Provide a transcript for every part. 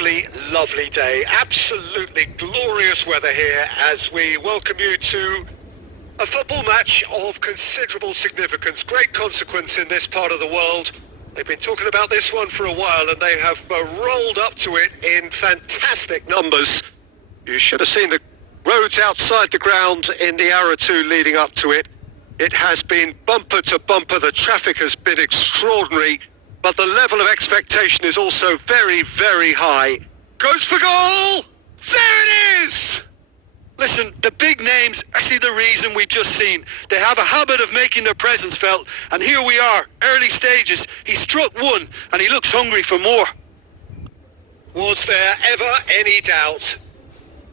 lovely, lovely day. Absolutely glorious weather here as we welcome you to a football match of considerable significance, great consequence in this part of the world. They've been talking about this one for a while and they have rolled up to it in fantastic numbers. You should have seen the roads outside the ground in the hour or two leading up to it. It has been bumper to bumper. The traffic has been extraordinary, but the level of expectation is also very, very high. Goes for goal! There it is! Listen, the big names are see the reason we've just seen. They have a habit of making their presence felt, and here we are, early stages. He struck one, and he looks hungry for more. Was there ever any doubt?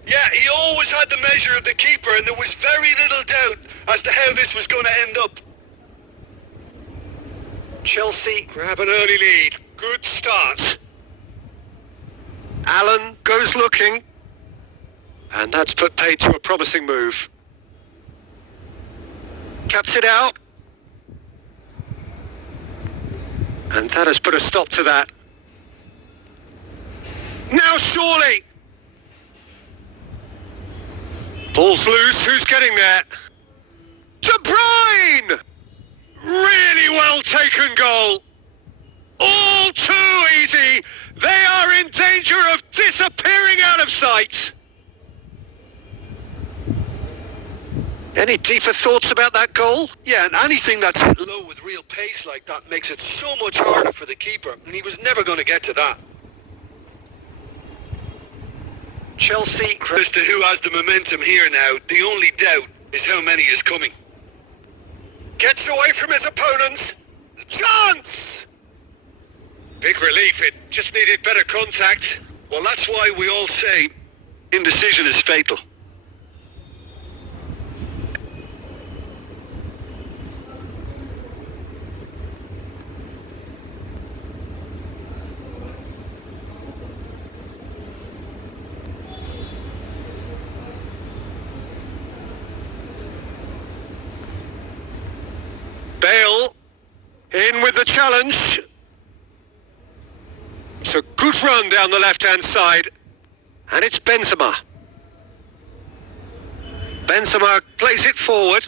Yeah, he always had the measure of the keeper, and there was very little doubt as to how this was going to end up. Chelsea grab an early lead. Good start. Allen goes looking. And that's put paid to a promising move. Cuts it out. And that has put a stop to that. Now surely! Ball's loose, who's getting there? De Bruyne! Really well taken goal. All too easy. They are in danger of disappearing out of sight. Any deeper thoughts about that goal? Yeah, and anything that's hit low with real pace like that makes it so much harder for the keeper, and he was never going to get to that. Chelsea... As to who has the momentum here now, the only doubt is how many is coming. Gets away from his opponents. Chance! Big relief, it just needed better contact. Well, that's why we all say indecision is fatal. Bale in with the challenge. It's a good run down the left-hand side. And it's Benzema. Benzema plays it forward.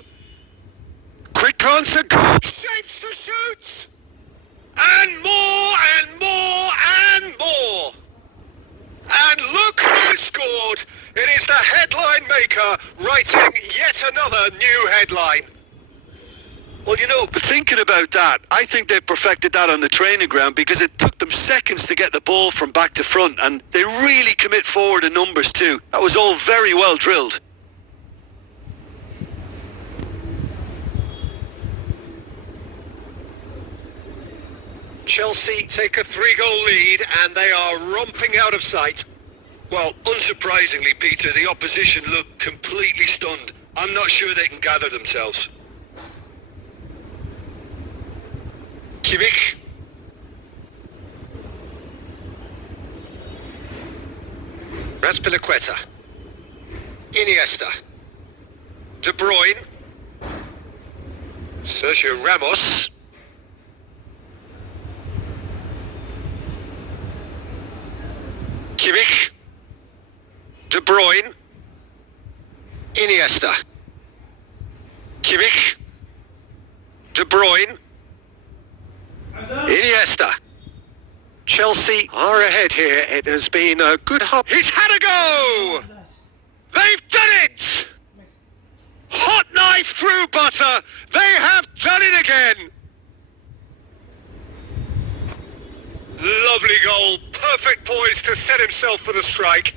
Quick glance and shapes to shoot. And more and more and more. And look who scored. It is the headline maker writing yet another new headline. Well, you know, thinking about that, I think they've perfected that on the training ground because it took them seconds to get the ball from back to front, and they really commit forward in numbers too. That was all very well drilled. Chelsea take a 3-goal lead and they are romping out of sight. Well, unsurprisingly, Peter, the opposition look completely stunned. I'm not sure they can gather themselves. Kimmich. Razpilicueta. Iniesta. De Bruyne. Sergio Ramos. Kimmich. De Bruyne. Iniesta. Kimmich. De Bruyne. Iniesta. Chelsea are ahead here. It has been a good hop. He's had a go! They've done it! Hot knife through butter. They have done it again. Lovely goal. Perfect poise to set himself for the strike.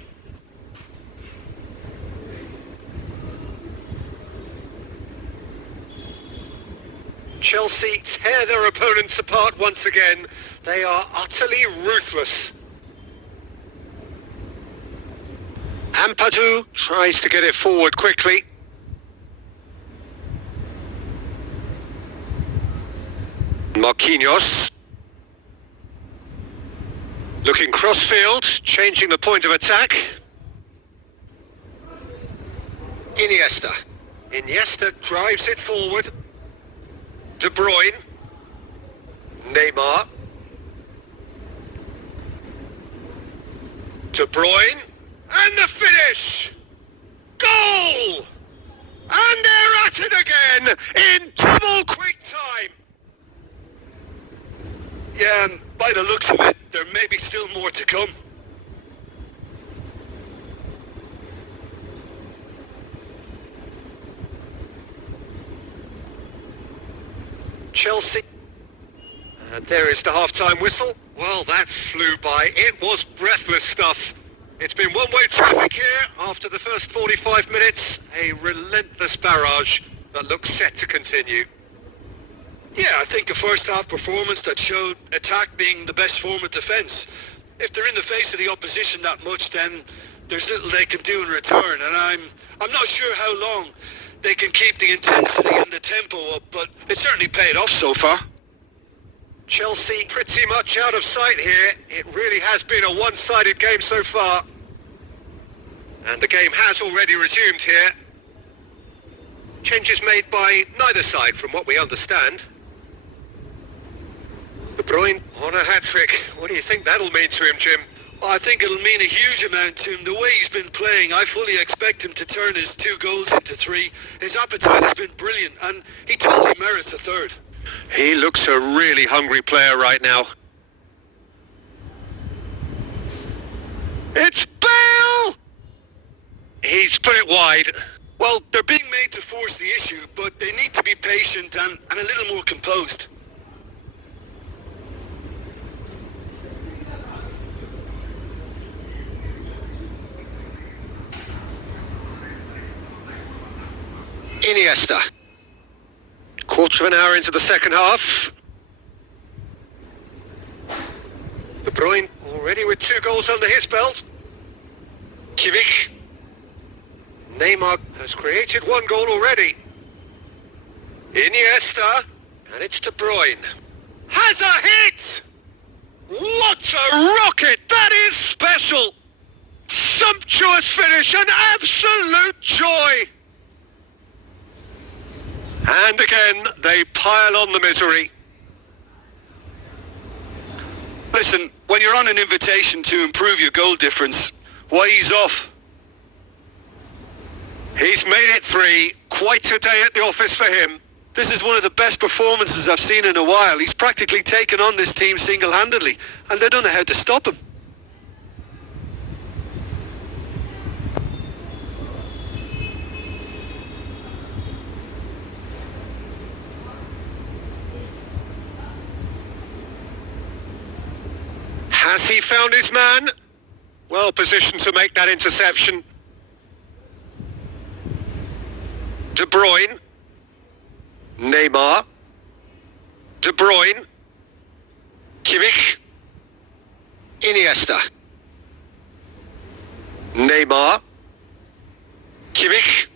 Chelsea tear their opponents apart once again. They are utterly ruthless. Ampadu tries to get it forward quickly. Marquinhos. Looking cross-field, changing the point of attack. Iniesta. Iniesta drives it forward. De Bruyne. Neymar. De Bruyne, and the finish! Goal! And they're at it again in double quick time! Yeah, by the looks of it, there may be still more to come. Chelsea. And there is the half-time whistle. Well, that flew by. It was breathless stuff. It's been one-way traffic here after the first 45 minutes. A relentless barrage that looks set to continue. Yeah, I think a first-half performance that showed attack being the best form of defence. If they're in the face of the opposition that much, then there's little they can do in return, and I'm not sure how long they can keep the intensity and the tempo up, but it certainly paid off so far. Chelsea pretty much out of sight here. It really has been a one-sided game so far. And the game has already resumed here. Changes made by neither side from what we understand. De Bruyne on a hat-trick. What do you think that'll mean to him, Jim? I think it'll mean a huge amount to him. The way he's been playing, I fully expect him to turn his 2 goals into 3. His appetite has been brilliant, and he totally merits a third. He looks a really hungry player right now. It's Bale! He's put it wide. Well, they're being made to force the issue, but they need to be patient and a little more composed. Iniesta. Quarter of an hour into the second half. De Bruyne already with 2 goals under his belt. Kimmich. Neymar has created 1 goal already. Iniesta. And it's De Bruyne. Has a hit! What a rocket! That is special! Sumptuous finish, an absolute joy! And again, they pile on the misery. Listen, when you're on an invitation to improve your goal difference, why ease off? He's made it 3. Quite a day at the office for him. This is one of the best performances I've seen in a while. He's practically taken on this team single-handedly, and they don't know how to stop him. Has he found his man? Well positioned to make that interception. De Bruyne. Neymar. De Bruyne. Kimmich. Iniesta. Neymar. Kimmich.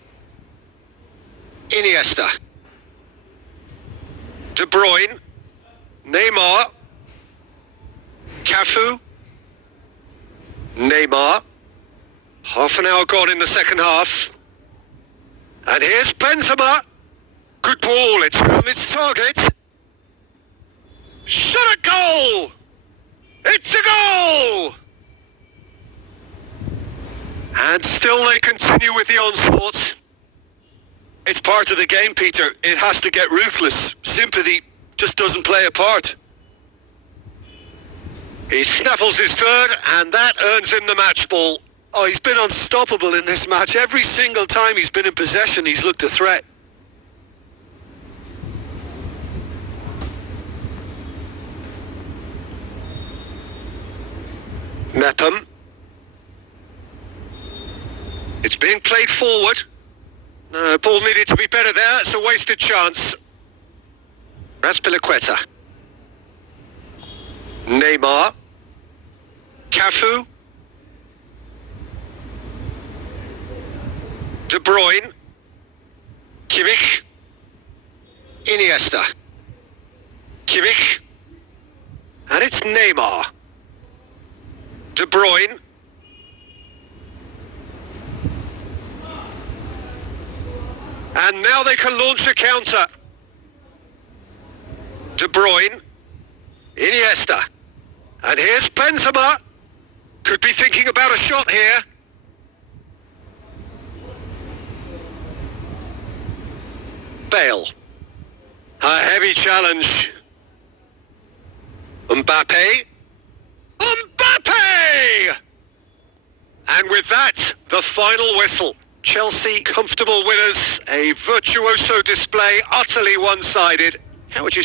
Iniesta. De Bruyne. Neymar. Cafu. Neymar. Half an hour gone in the second half. And here's Benzema. Good ball, it's on its target. Shot a goal! It's a goal! And still they continue with the onslaught. It's part of the game, Peter. It has to get ruthless. Sympathy just doesn't play a part. He snaffles his third, and that earns him the match ball. Oh, he's been unstoppable in this match. Every single time he's been in possession, he's looked a threat. Mepham. It's being played forward. Ball needed to be better there. It's a wasted chance. Azpilicueta. Neymar. Cafu. De Bruyne. Kimmich. Iniesta. Kimmich. And it's Neymar. De Bruyne. And now they can launch a counter. De Bruyne. Iniesta. And here's Benzema. Could be thinking about a shot here. Bale. A heavy challenge. Mbappe. Mbappe! And with that, the final whistle. Chelsea comfortable winners. A virtuoso display, utterly one-sided. How would you